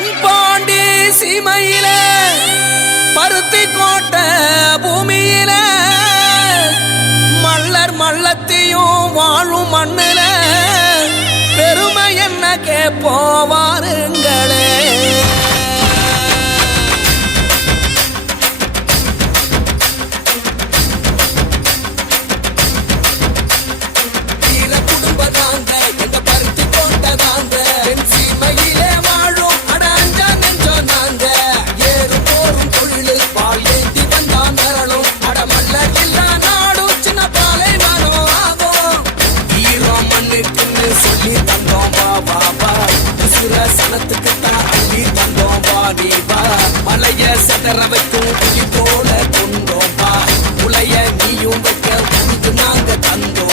தென்பாண்டி சீமையில பருத்தி கோட்டை பூமியில மல்லர் மல்லத்தையும் வாழும் மண்ணுல பெருமை என்ன கேப்போவாருங்களே. மலைய செதற வைக்கும் புலி போல கொண்டோம் வா உலைய நீயும் வைக்க உனக்கு நாங்க தந்தோம்.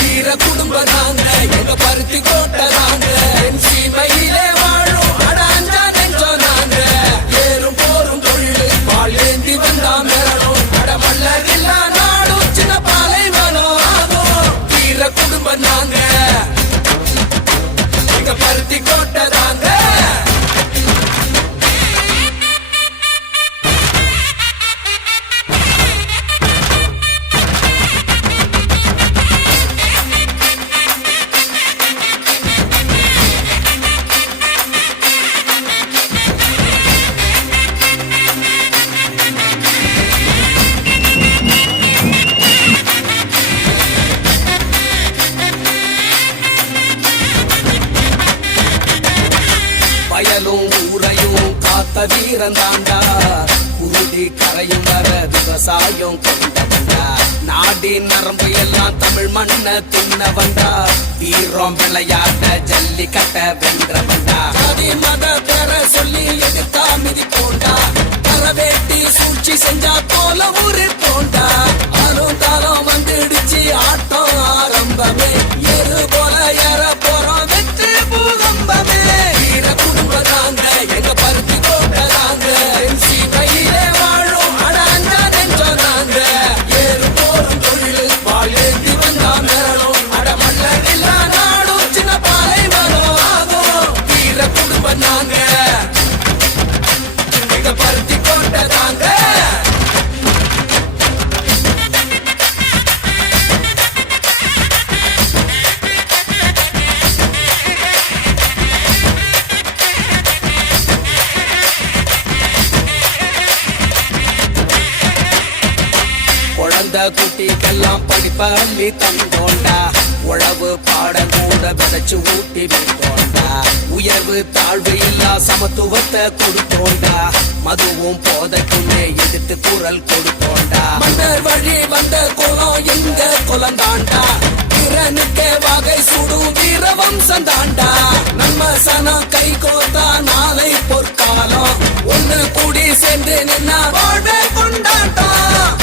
வீர குடும்ப நாங்க எங்க பருத்தி கோட்டை நாங்க என் சீமையிலே வாழும் அட அஞ்சா நெஞ்சோ நாங்க ஏறும் போரும் தொழில் பால் ஏந்தி வந்தா மிரளும் அட மல்லரில்லா நாடும் சின்ன பாலை வனம் ஆகும். வீர குடும்ப நாங்க எங்க பருத்தி கோட்டை நாங்க. வயலும் ஊரையும் காத்த வீரந்தாண்டா குருதி கரையும் வர விவசாயம் கொண்டவண்டா நாடி நரம்பு எல்லாம் தமிழ் மண்ண தின்னவண்டா வீரம் விளையாட்ட ஜல்லிக்கட்ட வென்றவண்டா. ஜாதி மத பெற சொல்லி எதிர்த்தா மிதி போண்டா கரவேட்டி சூழ்ச்சி செஞ்சா போல ஊரு போண்டா ஆளும் தாளம் வந்துடுச்சு ஆட்டம் ஆரம்பமே எரு போல ஏற போறோம் வெற்றி பூகம்பமே. எங்க பருத்தி கோட்டை நாங்க என் சீமையிலே வாழும் அட அஞ்சா நெஞ்சோ நாங்க ஏறு போரும் தொழில் பால் ஏந்தி வந்தா மிரளும் அட மல்லரில்லா நாடும் சின்ன பாலை வனம் ஆகும். வீர குடும்ப நாங்க எங்க பருத்தி கோட்டை நாங்க. குட்டிக்கெல்லாம் படிப்ப அள்ளி தந்தோண்டா உழவு பாட கூட விதைச்சு ஊட்டி வைத்தோண்டா உயர்வு தாழ்வு இல்லா சமத்துவத்தை கொடுத்தோண்டா மதுவும் போதைக்குள்ளே எதிர்த்து குரல் கொடுத்தோண்டா. மன்னர் வழி வந்த குலம் எங்க குலந்தாண்டா திறனுக்கே வகை சுடும் வீர வம்சம் தாண்டா நம்ம சனம் கை கோத்தா நாளை பொற்காலம் ஒண்ணு கூடி சேர்ந்து நின்னா வாழ்வே கொண்டாட்டம்.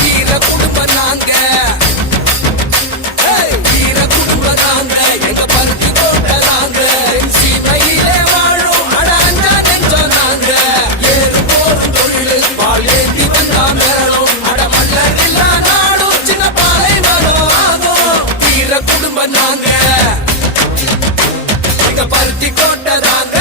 வீர குடும்ப நாங்க வீர குடும்ப நாங்க எங்க பருத்தி கோட்டை நாங்க என் சீமையிலே வாழும் அட அஞ்சா நெஞ்சோ நாங்க ஏறு போரும் தொழில் பால் ஏந்தி வந்தா மிரளும் அட மல்லரில்லா நாடும் சின்ன பாலை வனம் ஆகும். வீர குடும்ப நாங்க எங்க பருத்தி கோட்டை நாங்க.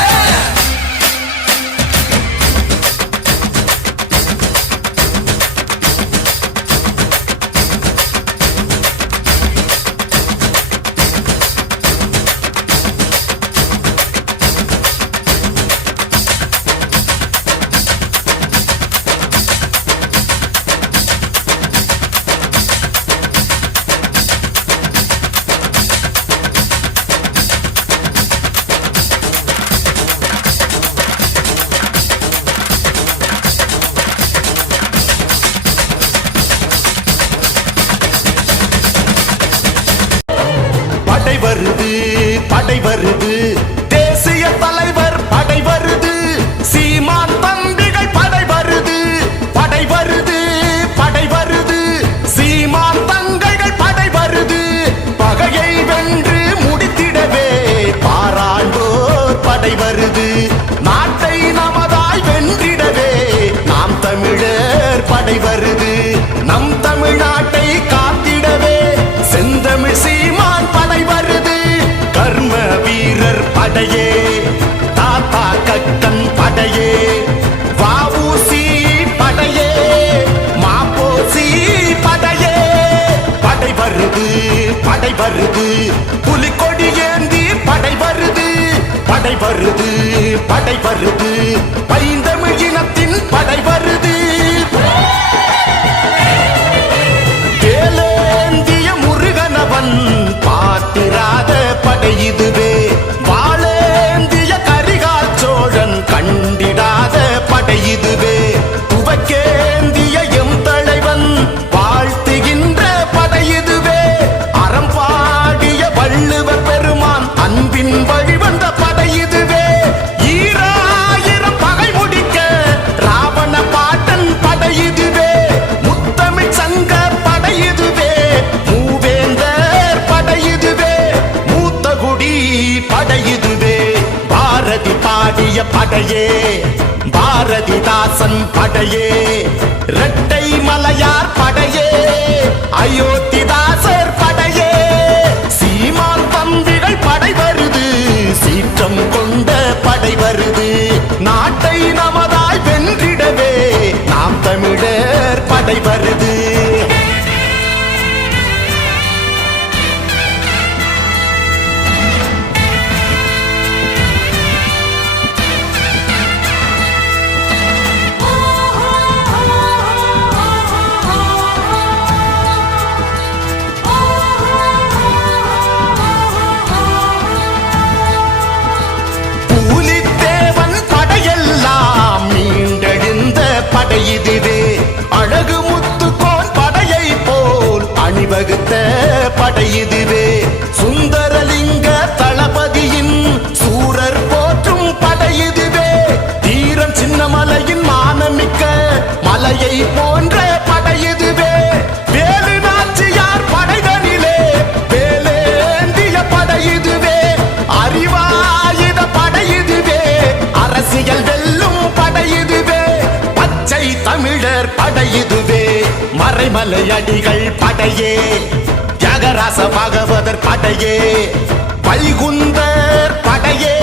படை வருது தேசிய தலைவர் படை வருது சீமான் தம்பிகள் படை வருது படை வருது படை வருது சீமான் தங்கைகள் படை வருது பகையை வென்று முடித்திடவே பாராண்டோர் படை வருது நாட்டை நமதாய் வென்றிடவே நாம் தமிழர் படை வருது நம் தமிழ்நாட்டை காத்திடவே செந்தமிழ் சீமான் படை வருது கர்ம வீரர் படையே தாத்தா கக்கன் படையே வஉசி படையே மாப்போசி படையே படை வருது படை வருது புலிக்கொடி ஏந்தி படை வருது படை வருது படை வருது பைந்தமிழ் இனத்தின் படை வருது வேலேந்திய முருகனவன் பாத்திராத படை இதுவே வாழேந்திய கரிகால் சோழன் கண்டிடாத படை இதுவே துவக்கேந்திய எம் தலைவன் வாழ்த்துகின்ற படை இதுவே அறம் பாடிய வள்ளுவர் பெருமான் அன்பின் வழிவந்த படை இதுவே ஈராயிரம் பகை முடிக்க ராவண பாட்டன் படை இதுவே முத்தமிழ் சங்க படை இதுவே மூவேந்தர் படை இதுவே மூத்த குடி படை இதுவே பாரதி பாடிய படையே பாரதிதாசன் படையே இரட்டை மலையார் படையே அயோத்திதாசர் படையே சீமான் தம்பிகள் படை வருது சீற்றம் கொண்ட படை வருது நாட்டை நமதாய் வென்றிடவே நாம் தமிழர் படை வருது புலித்தேவன் படையெல்லாம் மீண்டெழுந்த படை இதுவே அழகு முத்துக்கோன் படையை போல் அணிவகுத்த படை இதுவே சுந்தரலிங்க தளபதியின் சூரர் போற்றும் படை இதுவே தீரன் சின்னமலையின் மானமிக்க மலையை போன்ற படை இதுவே வேலு நாச்சியார் படைதனிலே வேலேந்திய படை இதுவே அறிவாயுத படை இதுவே அரசியல் வெல்லும் படை இதுவே பச்சை தமிழர் படை இதுவே மறைமலை அடிகள் படையே தியாகராச பாகவதர் படையே வைகுந்தர் படையே